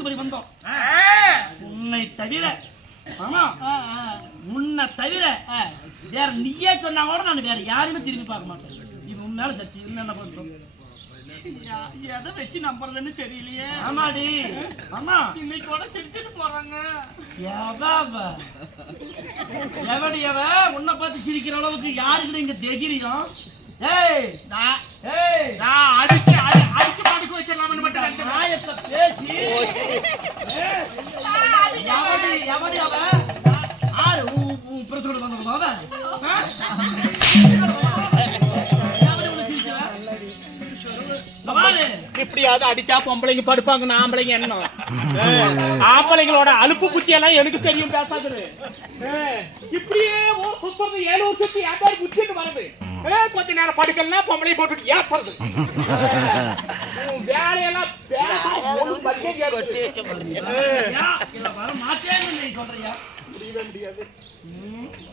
கன்னியாகுமரி வந்தோம். உன்னை தவிர ஆமா உன்னை தவிர வேற நீயே சொன்னா கூட நான் வேற யாருமே திரும்பி பார்க்க மாட்டேன். இது உன்னால சத்தி என்ன பண்றோம்? எதை வச்சு நம்புறதுன்னு தெரியலையே. ஆமாடி ஆமா இன்னைக்கு கூட சிரிச்சுட்டு போறாங்க. எவடி எவ உன்னை பார்த்து சிரிக்கிற அளவுக்கு யாருக்கு இங்க தெரியும்? அடிச்சு அடிச்சு படுக்க வச்சிடலாம்னு மட்டும் நாயத்தை பேசி எவடி எவடி அவ ஆறு பிரச்சனை வந்தவங்க இப்படியாவது அடிச்சா பொம்பளைங்க படுப்பாங்க. ஆம்பளைங்க என்ன ஆம்பளைங்களோட அலுப்பு புத்தி எல்லாம் எனக்கு தெரியும். பேசாது இப்படியே 7 வருஷத்துக்கு ஏதாவது புத்திட்டு வருது. கொஞ்ச நேரம் படுக்கலாம் பொம்பளை போட்டுட்டு ஏற்படுது வேலையெல்லாம் வர மாட்டேன்னு சொல்றியா? முடியவே முடியாது.